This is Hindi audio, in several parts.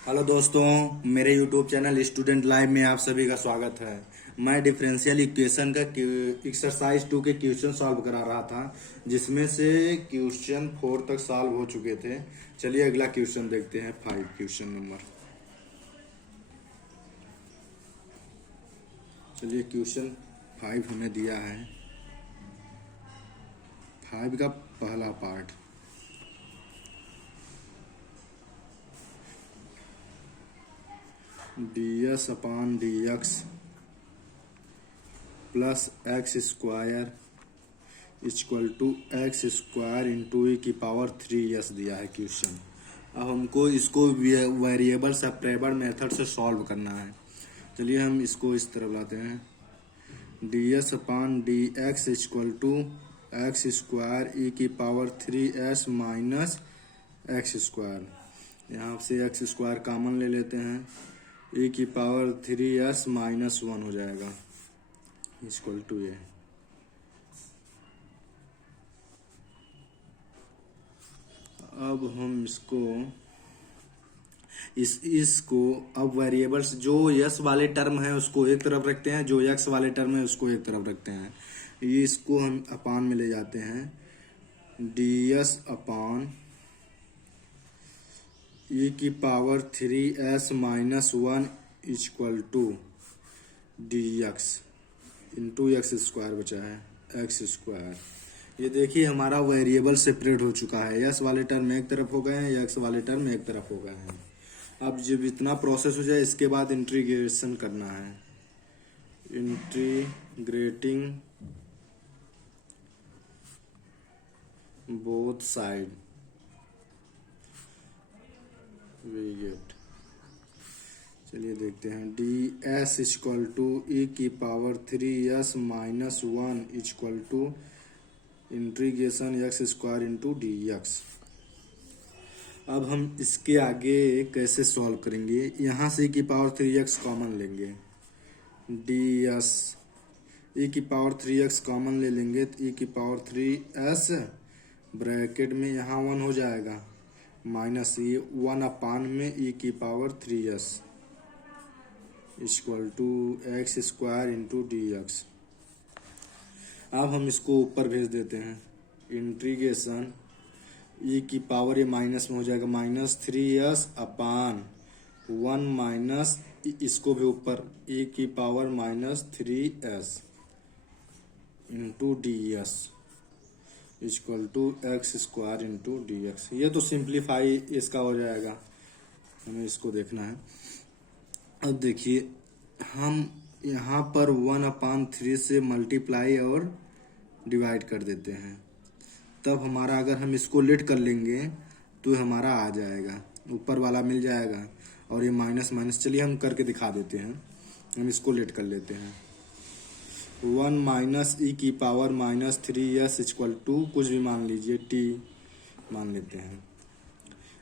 हेलो दोस्तों, मेरे YouTube चैनल स्टूडेंट लाइव में आप सभी का स्वागत है। मैं डिफरेंशियल इक्वेशन का एक्सरसाइज 2 के क्वेश्चन सॉल्व करा रहा था, जिसमें से क्वेश्चन 4 तक सॉल्व हो चुके थे। चलिए अगला क्वेश्चन देखते हैं, 5 क्वेश्चन नंबर। चलिए क्वेश्चन 5 हमें दिया है। 5 का पहला part, ds/dx plus x square equal to x square into e की पावर 3s दिया है क्वेश्चन। अब हमको इसको वेरिएबल सेपरेबल मेथड से सॉल्व करना है। चलिए हम इसको इस तरफ लाते हैं। ds/dx equal to x square e की power 3s minus x square. यहाँ से एक्स स्क्वायर कॉमन ले लेते हैं, ई की पावर 3s माइनस 1 हो जाएगा इक्वल टू ये। अब हम इसको अब वेरिएबल्स जो यस वाले टर्म है उसको एक तरफ रखते हैं, जो एक्स वाले टर्म है उसको एक तरफ रखते हैं। ये इसको हम अपान में ले जाते हैं। ds/, ई की power 3s minus 1 equal to dx into x square बचा है एक्स स्क्वायर। ये देखिए हमारा वेरिएबल सेपरेट हो चुका है। यस वाले टर्म एक तरफ हो गए हैं, एक्स वाले टर्म एक तरफ हो गए हैं। अब जब इतना प्रोसेस हो जाए इसके बाद इंटीग्रेशन करना है। Integrating both side we get. चलिए देखते हैं। ds इक्वल टू ई की power 3s minus 1 equal to integration x square into dx। अब हम इसके आगे कैसे सॉल्व करेंगे? यहाँ से e की पावर 3x कॉमन लेंगे। ds e की पावर 3x कॉमन ले लेंगे तो e की पावर 3s ब्रैकेट में यहाँ 1 हो जाएगा माइनस ये 1 में e की power 3s equal to x square into dx। अब हम इसको ऊपर भेज देते हैं। इंटीग्रेशन ई की पावर ये माइनस में हो जाएगा माइनस 3s/1 माइनस इसको भी ऊपर ई की power minus 3s into ds equal to x square into dx। ये तो सिंप्लीफाई इसका हो जाएगा, हमें इसको देखना है। अब देखिए हम यहाँ पर 1/3 से मल्टीप्लाई और डिवाइड कर देते हैं, तब हमारा अगर हम इसको लेट कर लेंगे तो हमारा आ जाएगा, ऊपर वाला मिल जाएगा और ये माइनस माइनस। चलिए हम करके दिखा देते हैं। हम इसको लेट कर लेते हैं। 1 माइनस ई की power minus 3s equal to कुछ भी मान लीजिए t मान लेते हैं।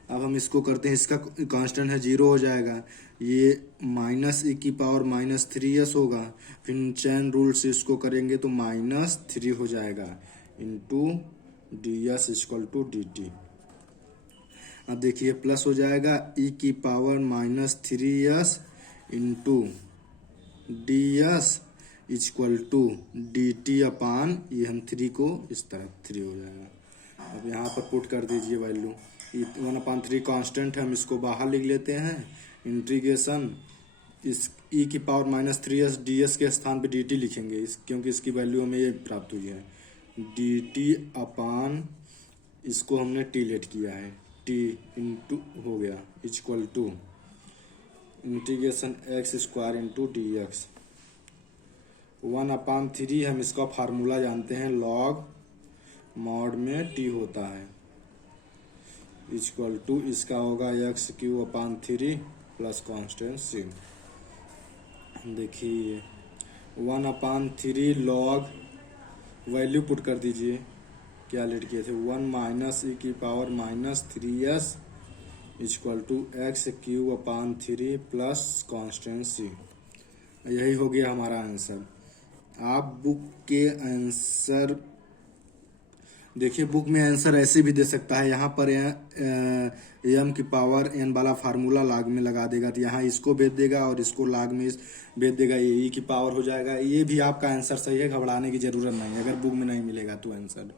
अब हम इसको करते हैं, इसका कांस्टेंट है 0 हो जाएगा। ये माइनस ई की पावर माइनस 3s होगा, फिर चैन रूल से इसको करेंगे तो माइनस 3 हो जाएगा into ds equal to dt। अब देखिए प्लस हो जाएगा e की power minus 3s into ds equal to dt/, ये हम 3 को इस तरफ 3 हो जाएगा। अब यहाँ पर पुट कर दीजिए वैल्यू। 1/3 कांस्टेंट है, हम इसको बाहर लिख लेते हैं। इंटीग्रेशन इस e की पावर माइनस 3s ds के स्थान पे dt लिखेंगे क्योंकि इसकी वैल्यू हमें ये प्राप्त हुई है। dt/, इसको हमने t लेट किया है, t इंटू हो गया equal to integration x square into dx। 1/3 हम इसका फार्मूला जानते हैं, लॉग मॉड में t होता है इक्वल टू इसका होगा x³ प्लस कांस्टेंट c। देखिए 1/3 लॉग वैल्यू पुट कर दीजिए, क्या लेट किए थे 1 माइनस ई की power minus 3s equal to x³ plus constant c। यही हो गया हमारा आंसर। आप बुक के आंसर देखिए बुक में आंसर ऐसे भी दे सकता है, यहाँ पर एम की पावर एन वाला फार्मूला लाग में लगा देगा, तो यहाँ इसको भेज देगा और इसको लाग में भेज देगा, ये ई की पावर हो जाएगा। ये भी आपका आंसर सही है, घबराने की जरूरत नहीं है। अगर बुक में नहीं मिलेगा तो आंसर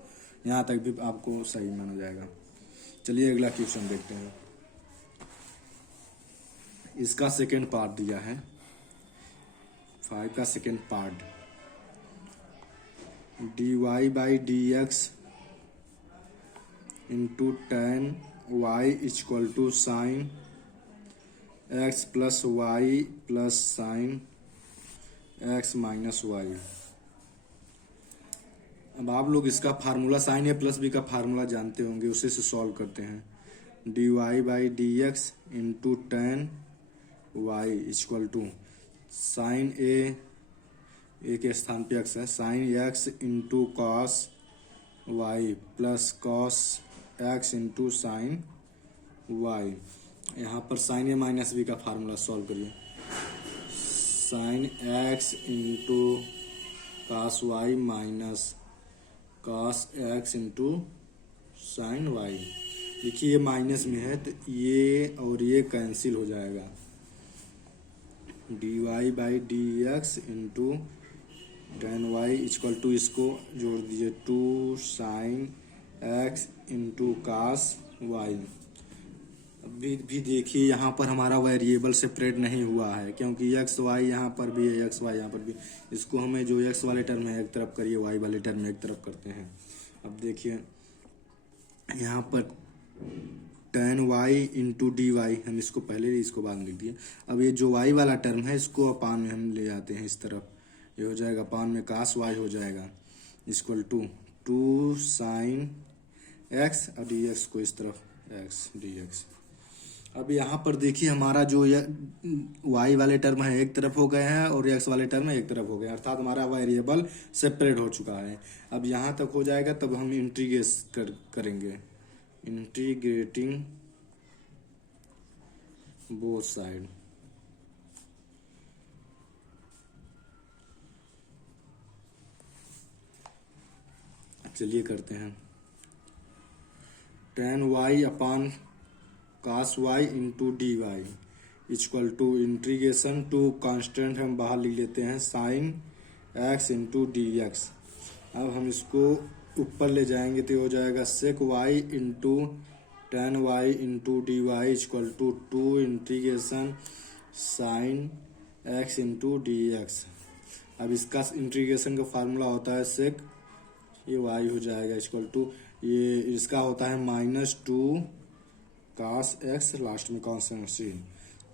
यहाँ तक भी आपको सही माना जाएगा। चलिए अगला क्वेश्चन देखते हैं। इसका सेकेंड पार्ट दिया है, 5 का second part, dy/dx into tan y equal to sine x plus y plus sine x minus y. अब आप लोग इसका formula sine a plus b का फार्मूला जानते होंगे, उसी से सॉल्व करते हैं। dy/dx into tan y equal to sine a के स्थान पे x है, sine x into cos y plus cos x into sine y. यहाँ पर साइन ए माइनस बी का फार्मूला सॉल्व करिए। Sine x into cos y minus cos x into sine y. देखिए ये माइनस में है तो ये और ये कैंसिल हो जाएगा। dy/dx into tan y equal to, इसको जोड़ दीजिए, 2 sine x into cos y. अभी भी देखिए यहाँ पर हमारा वेरिएबल सेपरेट नहीं हुआ है, क्योंकि एक्स वाई यहाँ पर भी है, एक्स वाई यहाँ पर भी। इसको हमें जो एक्स वाले टर्म है एक तरफ करिए, वाई वाले टर्म एक तरफ करते हैं। अब देखिए यहाँ पर tan y into d y, हम इसको पहले इसको बाद में लिख दिए। अब ये जो y वाला टर्म है इसको अपान में हम ले जाते हैं इस तरफ, ये हो जाएगा अपान में कास y हो जाएगा इक्वल टू 2 साइन x और dx को इस तरफ x dx। अब यहाँ पर देखिए हमारा जो y वाले टर्म है एक तरफ हो गए हैं और x वाले टर्म एक तरफ हो गए, अर्थात हमारा वेरिएबल सेपरेट हो चुका है। अब यहाँ तक हो जाएगा तब हम इंटीग्रेट करेंगे, इंटीग्रेटिंग बोथ साइड। चलिए करते हैं। tan y upon cos y into d y equal to integration two constant हम बाहर लिख लेते हैं, sine x into d x. अब हम इसको ऊपर ले जाएंगे तो हो जाएगा sec y into tan y into d y equal to 2 integration sine x into d x. अब इसका इंटीग्रेशन का फार्मूला होता है सेक, ये y हो जाएगा इक्वल टू, ये इसका होता है -2 कास x, लास्ट में कॉन्स्टेंट c।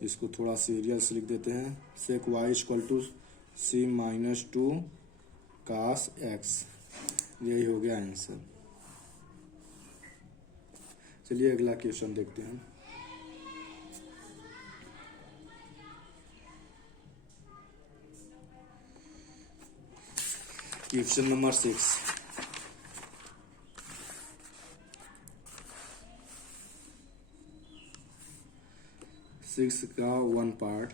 इसको थोड़ा सीरियल से लिख देते हैं, sec y equal to c -2 cos x। यही हो गया आंसर। चलिए अगला क्वेश्चन देखते हैं। Question number 6। सिक्स का 1 पार्ट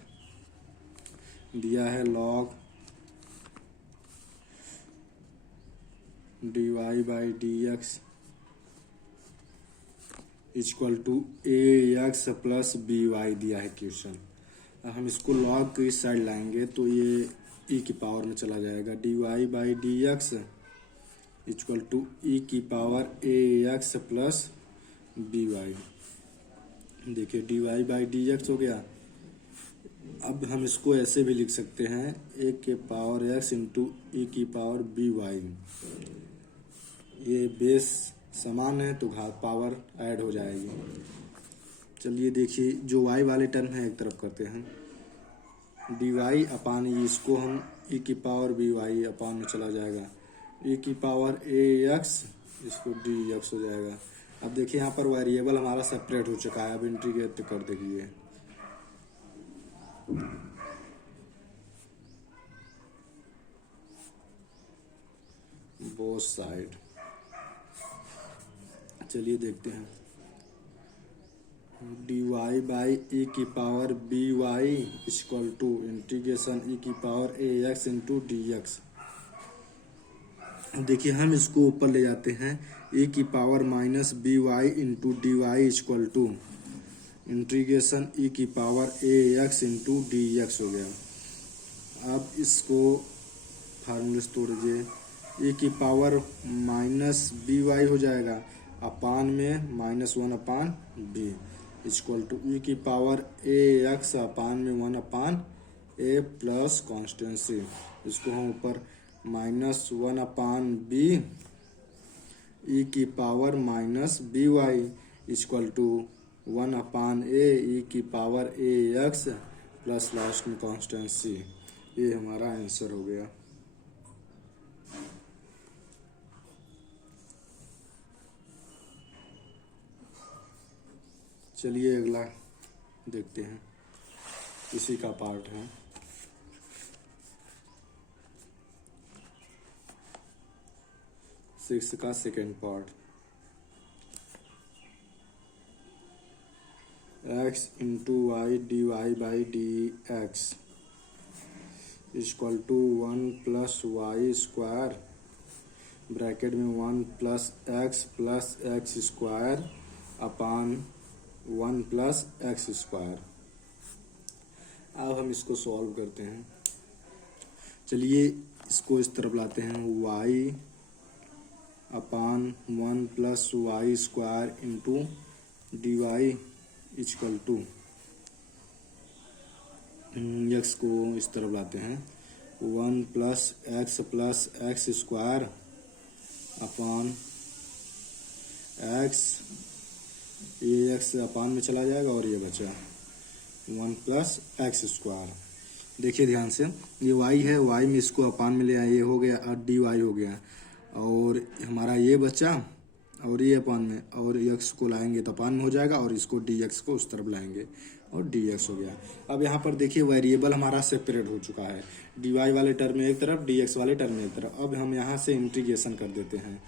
दिया है, log dy/dx equal to ax plus by दिया है क्वेश्चन। हम इसको लॉग की साइड लाएंगे तो ये e की पावर में चला जाएगा, dy/dx इक्वल टू e की पावर ax प्लस by। देखिए dy/dx हो गया। अब हम इसको ऐसे भी लिख सकते हैं, a के पावर x इंटू e की पावर by। ये बेस समान है तो घात पावर ऐड हो जाएगी। चलिए देखिए जो y वाले टर्म है एक तरफ करते हैं, dy अपान इसको हम e की पावर by अपान में चला जाएगा, e की पावर ax इसको dx हो जाएगा। अब देखिए यहाँ पर वेरिएबल हमारा सेपरेट हो चुका है, अब इंटीग्रेट कर देंगे। Both side. चलिए देखते हैं, dy/e की power by equal to integration e की पावर ax इंटू dx। देखिए हम इसको ऊपर ले जाते हैं, ए की power minus b y into d y equal to integration e की power a x into d x हो गया। अब इसको फार्मूले से तोड़िए, ए की पावर माइनस बी वाई हो जाएगा अपान में minus one upon b equal to e की पावर ए एक्स अपान में one upon a plus constancy. इसको हम ऊपर minus one upon b e की power minus b y equal to one upon a e की power a x plus last में कॉन्स्टेंसी। ये हमारा आंसर हो गया। चलिए अगला देखते हैं, इसी का पार्ट है। सिक्स का second part, x into y d y by d x equal to one plus y square bracket में one plus x square upon one plus x square. अब हम इसको सॉल्व करते हैं। चलिए इसको इस तरफ लाते हैं, y upon one plus y square into d y equal to x को इस तरफ लाते हैं, one plus x square upon x, ये एक्स अपान में चला जाएगा और ये बचा वन प्लस एक्स स्क्वायर। देखिए ध्यान से, ये वाई है, वाई में इसको अपान में ले आए, ये हो गया और डी वाई हो गया, और हमारा ये बचा और ये अपान में, और एक्स को लाएंगे तो अपान में हो जाएगा और इसको डी एक्स को उस तरफ लाएंगे और डी एक्स हो गया। अब यहाँ पर देखिए वेरिएबल हमारा सेपरेट हो चुका है, डी वाई वाले टर्म में एक तरफ, डी एक्स वाले टर्म में एक तरफ। अब हम यहाँ से इंटीग्रेशन कर देते हैं,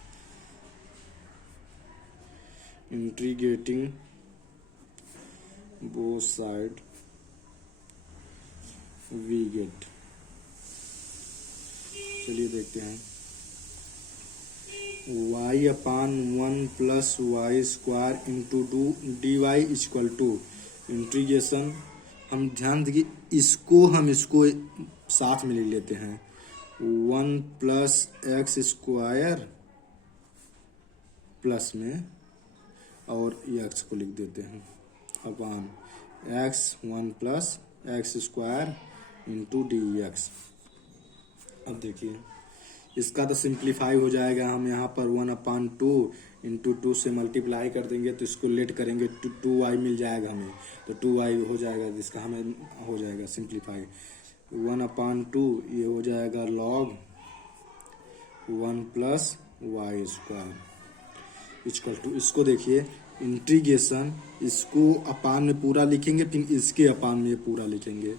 integrating both side we get. चलिए देखते हैं, y upon one plus y square into d y equal to integration. हम ध्यान देखिए, इसको साथ में ले लेते हैं, one plus x square plus में और एक्स को लिख देते हैं upon x one plus x square into d x. अब देखिए इसका तो सिंप्लीफाई हो जाएगा, हम यहाँ पर one upon two into two से मल्टीप्लाई कर देंगे तो इसको लेट करेंगे, टू वाई मिल जाएगा हमें, तो टू वाई हो जाएगा, जिसका हमें हो जाएगा सिंप्लीफाई। वन अपान टू ये हो जाएगा log one plus y square equal to, इसको देखिए इंटीग्रेशन, इसको अपान में पूरा लिखेंगे फिर इसके अपान में पूरा लिखेंगे,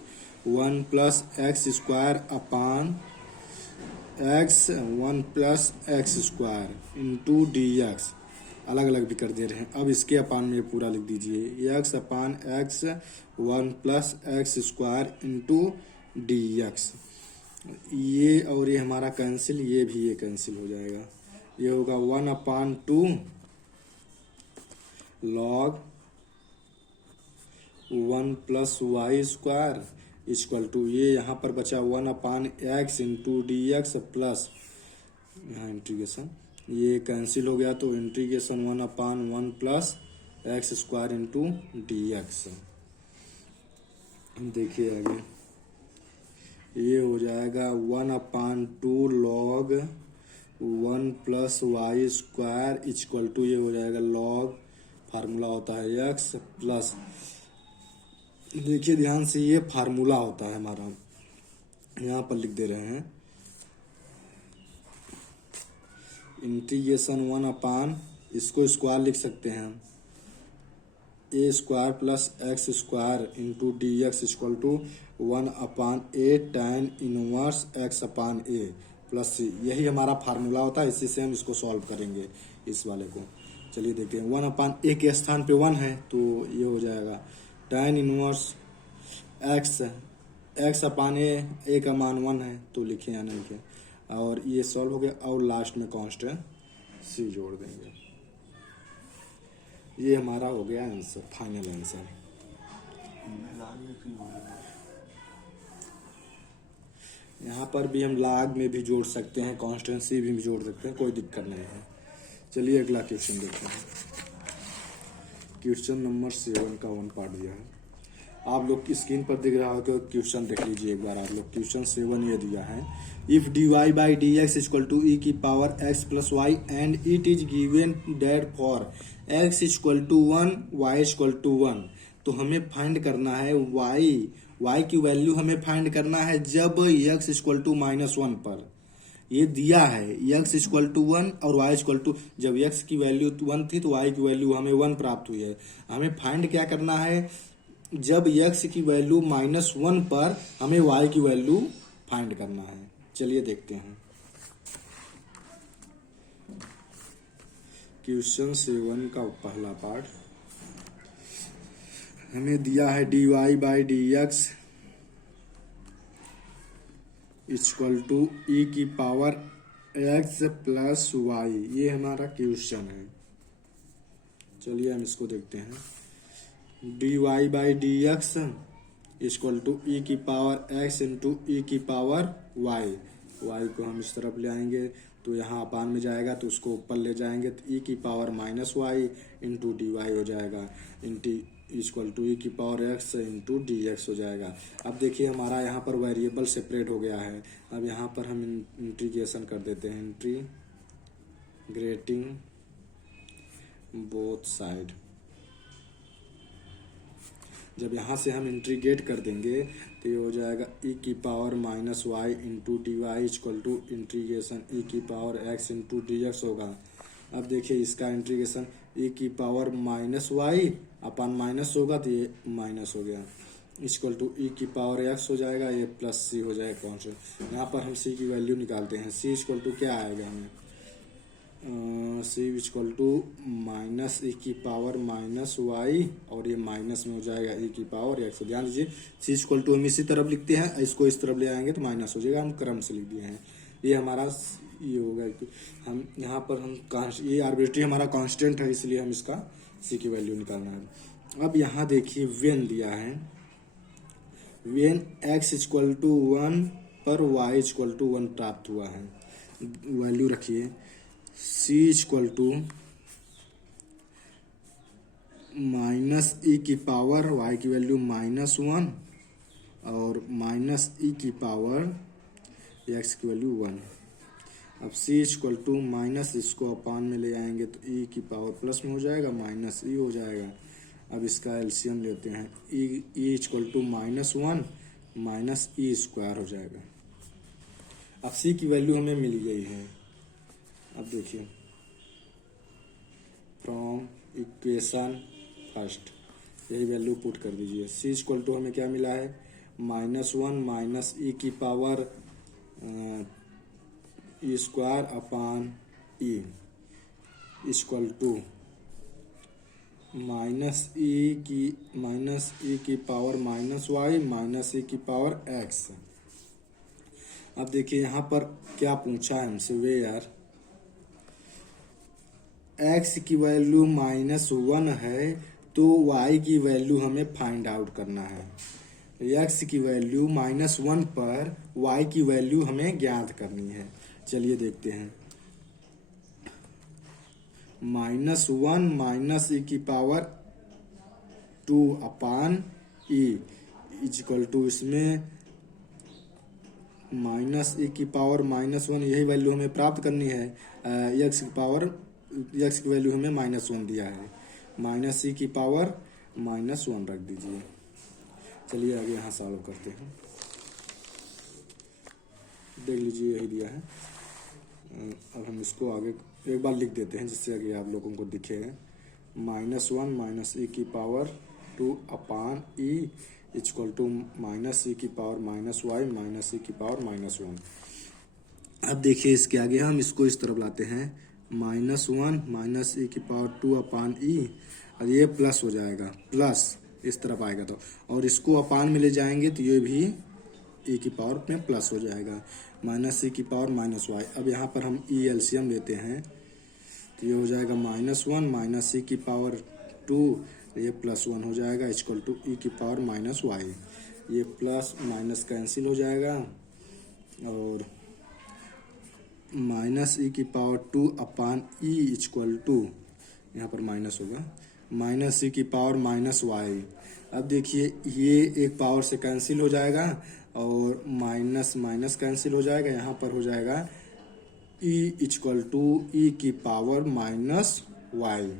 one plus x square upon x one plus x square into d x, अलग अलग भी कर दे रहे हैं। अब इसके अपान में पूरा लिख दीजिए, x upon x one plus x square into d x. ये और ये हमारा कैंसिल, ये भी ये कैंसिल हो जाएगा, ये होगा one upon two log one plus y square equal to, ये यहाँ पर बचा one upon x into d x plus यहाँ इंटीग्रेशन, ये कैंसिल हो गया तो integration one upon one plus x square into d x. देखिए आगे ये हो जाएगा one upon two log one plus y square equal to, ये हो जाएगा लॉग, फार्मूला होता है एक्स प्लस, देखिए ध्यान से ये फार्मूला होता है हमारा, यहाँ पर लिख दे रहे हैं इंटीग्रेशन वन अपान, इसको स्क्वायर लिख सकते हैं, a square plus x square into d x equal to one upon a tan inverse x upon a plus C, यही हमारा फार्मूला होता है, इसी से हम इसको सॉल्व करेंगे इस वाले को। चलिए देखते हैं, वन अपान ए के स्थान पे वन है तो ये हो जाएगा tan inverse x, x upon ए का मान वन है तो लिखे या नहीं लिखे, और ये सॉल्व हो गया और लास्ट में कांस्टेंट सी जोड़ देंगे। ये हमारा हो गया आंसर, फाइनल आंसर। यहाँ पर भी हम लाग में भी जोड़ सकते हैं, कांस्टेंट सी भी जोड़ सकते हैं, कोई दिक्कत नहीं है। चलिए अगला क्वेश्चन देखते हैं। क्वेश्चन नंबर 7 का 1 पार्ट दिया है। आप लोग की स्क्रीन पर दिख रहा हो तो क्वेश्चन देख लीजिए एक बार आप लोग। क्वेश्चन 7 ये दिया है, if d y by d x equal to e की power x plus y and it is given that for x equal to 1 y equal to 1। तो हमें फाइंड करना है वाई की वैल्यू हमें फाइंड करना है जब एक्स इक्वल टू -1 पर। ये दिया है x इक्वल टू 1 और y इक्वल टू, जब x की वैल्यू 1 थी तो y की वैल्यू हमें 1 प्राप्त हुई है। हमें फाइंड क्या करना है, जब x की वैल्यू -1 पर हमें y की वैल्यू फाइंड करना है। चलिए देखते हैं। क्वेश्चन 7 का पहला पार्ट हमें दिया है dy by d x equal to e की पावर x प्लस वाई। ये हमारा क्वेश्चन है। चलिए हम इसको देखते हैं। D y by d x equal to e की पावर x इंटू ई की पावर y। y को हम इस तरफ ले आएंगे तो यहाँ अपान में जाएगा तो उसको ऊपर ले जाएंगे तो ई की power -y into d y हो जाएगा, इंटी इक्वल टू ई की power x into d x हो जाएगा। अब देखिए हमारा यहाँ पर वेरिएबल सेपरेट हो गया है। अब यहाँ पर हम इंटीग्रेशन कर देते हैं, इंटीग्रेटिंग बोथ साइड। जब यहाँ से हम इंटीग्रेट कर देंगे तो ये हो जाएगा ई की power -y into d y equal to integration e की power x into d x होगा। अब देखिए इसका इंटीग्रेशन ई की पावर -y अपन माइनस होगा तो ये माइनस हो गया, इक्वल टू ई की पावर x हो जाएगा, ये प्लस सी हो जाएगा कॉन्स्टेंट। यहाँ पर हम सी की वैल्यू निकालते हैं। सी इक्वल टू क्या आएगा हमें, सी इक्वल टू माइनस ई की पावर -y और ये माइनस में हो जाएगा ई की पावर x। ध्यान दीजिए सी इक्वल टू हम इसी तरफ लिखते हैं, इसको इस तरफ ले आएंगे तो माइनस हो जाएगा, हम क्रम से लिख दिए हैं। ये हमारा ये होगा। हम यहाँ पर हम ये आर्बिट्री हमारा कांस्टेंट है, इसलिए हम इसका सी की वैल्यू निकालना है। अब यहाँ देखिए वेन दिया है, वेन x इक्वल टू 1 पर y इक्वल टू 1 प्राप्त हुआ है। वैल्यू रखिए c इक्वल टू -e की पावर y की वैल्यू -1 और -e की पावर x की वैल्यू 1। अब c इक्वल टू माइनस, इसको अपान में ले आएंगे तो e की पावर प्लस में हो जाएगा, -e हो जाएगा। अब इसका एलसीएम लेते हैं, e equal to -1 -e square हो जाएगा। अब c की वैल्यू हमें मिल गई है। अब देखिए फ्रॉम इक्वेशन फर्स्ट यही वैल्यू पुट कर दीजिए। c इक्वल टू हमें क्या मिला है, -1 -e की power e square upon e equal to -e की पावर -y -e की पावर x। अब देखिए यहाँ पर क्या पूछा है हमसे, वे यार x की वैल्यू -1 है तो y की वैल्यू हमें फाइंड आउट करना है। x की वैल्यू -1 पर y की वैल्यू हमें ज्ञात करनी है। चलिए देखते हैं। -1 -e की power 2 upon e equal to, इसमें -e की पावर -1 यही वैल्यू हमें प्राप्त करनी है। x की वैल्यू हमें -1 दिया है, -e की पावर -1 रख दीजिए। चलिए आगे यहाँ सॉल्व करते हैं। देख लीजिए यही दिया है। अब हम इसको आगे एक बार लिख देते हैं जिससे आगे आप लोगों को दिखेगा। -1 -e की power 2 upon e equal to -e की पावर -y -e की पावर -1। अब देखिए इसके आगे हम इसको इस तरफ लाते हैं, -1 -e की पावर 2 अपान e और ये प्लस हो जाएगा, प्लस इस तरफ आएगा तो, और इसको अपान में ले जाएंगे तो ये भी e की पावर में प्लस हो जाएगा। माइनस सी की पावर माइनस वाई। अब यहाँ पर हम ई एलसीएम लेते हैं तो ये हो जाएगा -1 माइनस सी की पावर 2, ये +1 हो जाएगा इक्वल टू ई की पावर माइनस वाई। ये प्लस माइनस कैंसिल हो जाएगा और माइनस ई की power 2 upon e equal to, यहाँ पर माइनस होगा, माइनस सी की पावर माइनस वाई। अब देखिए ये एक पावर से कैंसिल हो जाएगा और माइनस माइनस कैंसिल हो जाएगा, यहाँ पर हो जाएगा ई इक्वल टू ई की पावर माइनस वाई।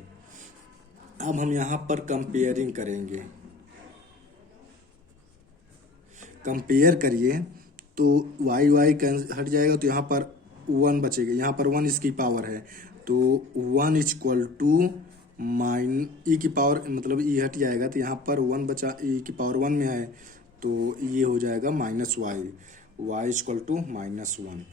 अब हम यहाँ पर कंपेयरिंग करेंगे, कंपेयर करिए तो वाई वाई हट जाएगा तो यहाँ पर 1 बचेगा, यहाँ पर 1 इसकी पावर है तो 1 इक्वल टू माइन ई की पावर, मतलब ई हट जाएगा तो यहाँ पर 1 बचा, ई की पावर 1 में है तो ये हो जाएगा minus y, y equal to -1।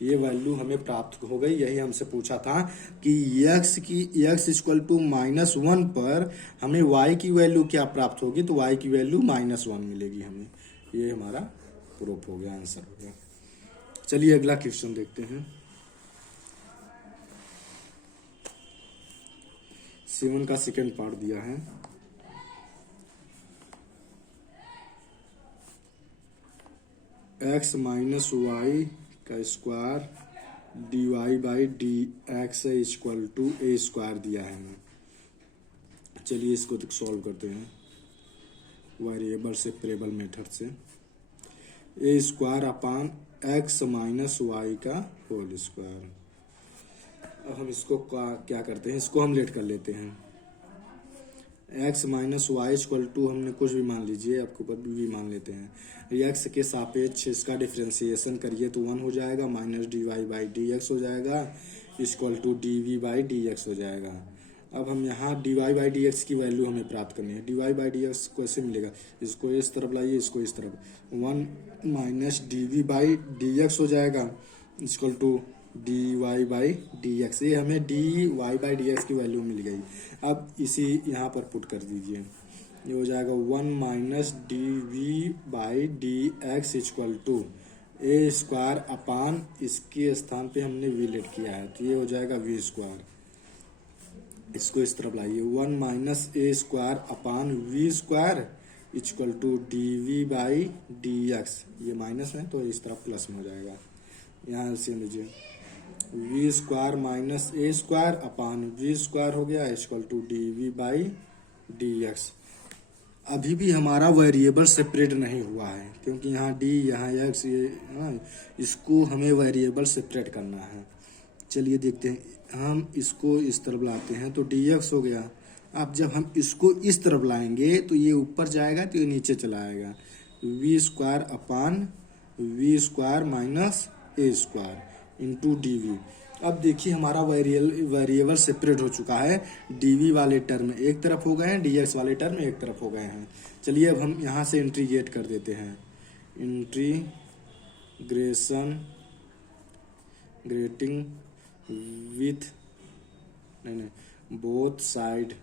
ये वैल्यू हमें प्राप्त हो गई। यही हमसे पूछा था कि x इक्वल टू -1 पर हमें y की वैल्यू क्या प्राप्त होगी, तो y की वैल्यू -1 मिलेगी हमें। ये हमारा प्रूफ हो गया, आंसर हो गया। चलिए अगला क्वेश्चन देखते हैं। 7 का सेकेंड पार्ट दिया है। x माइनस वाई का square dy by d x equal to a square दिया है हमें। चलिए इसको तो सॉल्व करते हैं वेरिएबल सेपरेबल मेथड से। A square upon x minus y का होल स्क्वायर। अब हम इसको क्या करते हैं, इसको हम लेट कर लेते हैं। x minus y equal to हमने कुछ भी मान लीजिए, आपके ऊपर भी मान लेते हैं। x के सापेक्ष इसका डिफ्रेंसिएशन करिए तो 1 हो जाएगा, minus d y by d x हो जाएगा equal to d v by d x हो जाएगा। अब हम यहाँ d y by d x की वैल्यू हमें प्राप्त करनी है। D y by d x कैसे मिलेगा, इसको इस तरफ लाइए, इसको इस तरफ, 1 minus d v by d x हो जाएगा equal to d y by d x. ये हमें d y by d x की वैल्यू मिल गई। अब इसी यहाँ पर पुट कर दीजिए, ये हो जाएगा 1 minus d v by d x equal to a square upon, इसके स्थान पे हमने वी लेट किया है तो ये हो जाएगा वी स्क्वायर। इसको इस तरफ लाइए, 1 minus a square upon v square equal to d v by d x. ये माइनस है तो इस तरफ प्लस में हो जाएगा। यहाँ से लीजिए v square minus a square upon v square हो गया equal to d v by d x. अभी भी हमारा वेरिएबल सेपरेट नहीं हुआ है क्योंकि यहाँ डी यहाँ एक्स, ये इसको हमें वेरिएबल सेपरेट करना है। चलिए देखते हैं, हम इसको इस तरफ लाते हैं तो डी एक्स हो गया। अब जब हम इसको इस तरफ लाएंगे तो ये ऊपर जाएगा तो ये नीचे चला आएगा, v square upon v square minus a square into d v. अब देखिए हमारा वेरिएबल सेपरेट हो चुका है, डी वी वाले टर्म एक तरफ हो गए हैं, डी एक्स वाले टर्म एक तरफ हो गए हैं। चलिए अब हम यहाँ से इंटीग्रेट कर देते हैं, integrating with both side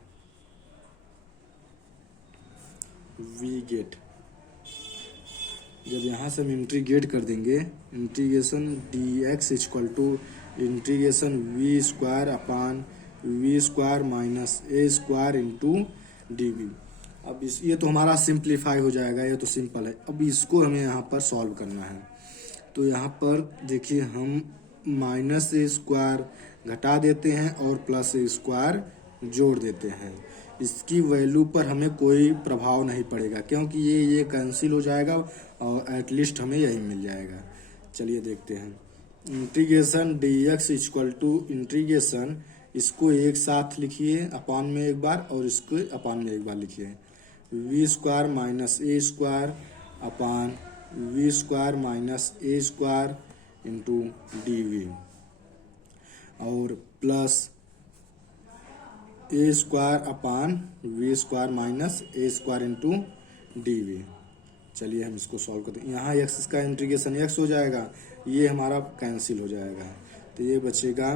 we get. जब यहाँ से हम इंटीग्रेट कर देंगे, integration d x equal to integration v square upon v square minus a square into d v. अब ये तो हमारा सिंप्लीफाई हो जाएगा, ये तो सिंपल है। अब इसको हमें यहाँ पर सॉल्व करना है तो यहाँ पर देखिए हम माइनस ए स्क्वायर घटा देते हैं और प्लस ए स्क्वायर जोड़ देते हैं। इसकी वैल्यू पर हमें कोई प्रभाव नहीं पड़ेगा क्योंकि ये कैंसिल हो जाएगा और एटलीस्ट हमें यही मिल जाएगा। चलिए देखते हैं, integration d x equal to integration, इसको एक साथ लिखिए अपान में एक बार और इसको अपान में एक बार लिखिए, v square minus a square upon v square minus a square into d v और plus a square upon v square minus a square into d v. चलिए हम इसको सॉल्व करते हैं। यहाँ एक्स का इंटीग्रेशन एक्स हो जाएगा, ये हमारा कैंसिल हो जाएगा तो ये बचेगा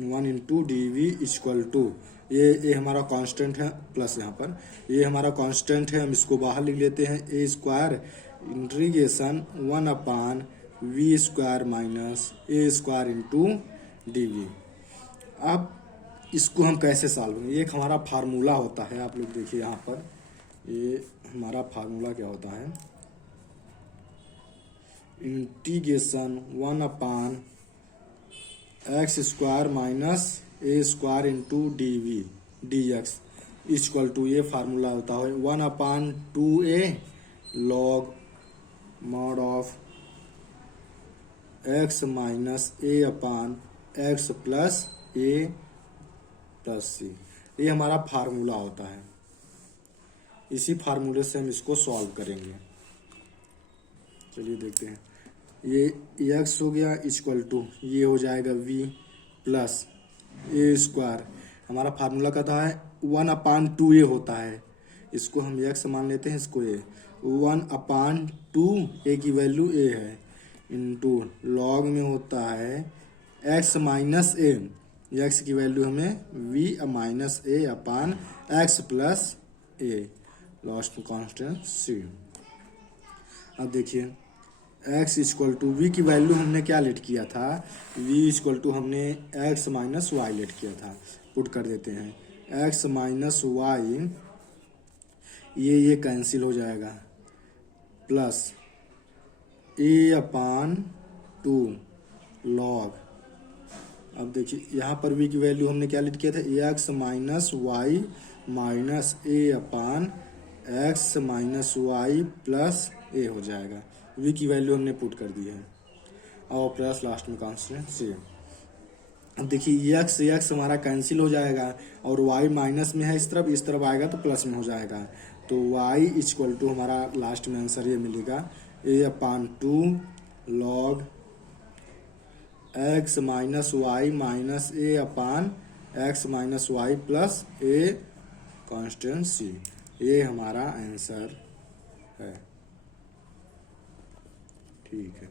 1 into d v equal to, ये हमारा कांस्टेंट है, प्लस यहाँ पर ये हमारा कांस्टेंट है, हम इसको बाहर लिख लेते हैं, a square integration 1 upon v square minus a square into d v. अब इसको हम कैसे सॉल्व करेंगे? एक हमारा फार्मूला होता है, आप लोग देखिए यहाँ पर, ये हमारा फार्मूला क्या होता है, integration 1/x square minus a square into d v d x equal to, ये फार्मूला होता है 1/2a log mod of x minus a upon x plus a plus C. ये हमारा फार्मूला होता है, इसी फार्मूले से हम इसको सॉल्व करेंगे। चलिए देखते हैं, ये x हो गया इक्वल टू, ये हो जाएगा v प्लस ए स्क्वायर। हमारा फार्मूला कहता है 1/2a होता है, इसको हम x मान लेते हैं, इसको a 1/2, a की वैल्यू a है, इंटू लॉग में होता है x माइनस a, x की वैल्यू हमें v minus a upon x plus a, last में कांस्टेंट c। अब देखिए x इक्वल टू, v की वैल्यू हमने क्या लेट किया था, v इक्वल टू हमने x माइनस y लेट किया था, पुट कर देते हैं x माइनस y, ये कैंसिल हो जाएगा, प्लस a अपान 2 लॉग। अब देखिए यहाँ पर v की वैल्यू हमने क्या लेट किया था, x minus y minus a upon x minus y plus a हो जाएगा, v की वैल्यू हमने पुट कर दी है, और प्लस लास्ट में कांस्टेंट c। अब देखिए x हमारा कैंसिल हो जाएगा, और y माइनस में है इस तरफ आएगा तो प्लस में हो जाएगा, तो y इक्वल टू हमारा लास्ट में आंसर ये मिलेगा a/2 log x minus y minus a upon x minus y plus a constant c। ये हमारा आंसर है। ठीक है,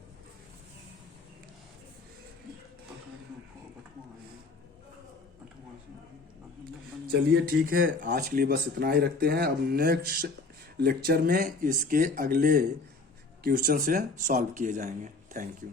चलिए ठीक है, आज के लिए बस इतना ही रखते हैं। अब नेक्स्ट लेक्चर में इसके अगले क्वेश्चन से सॉल्व किए जाएंगे। Thank you.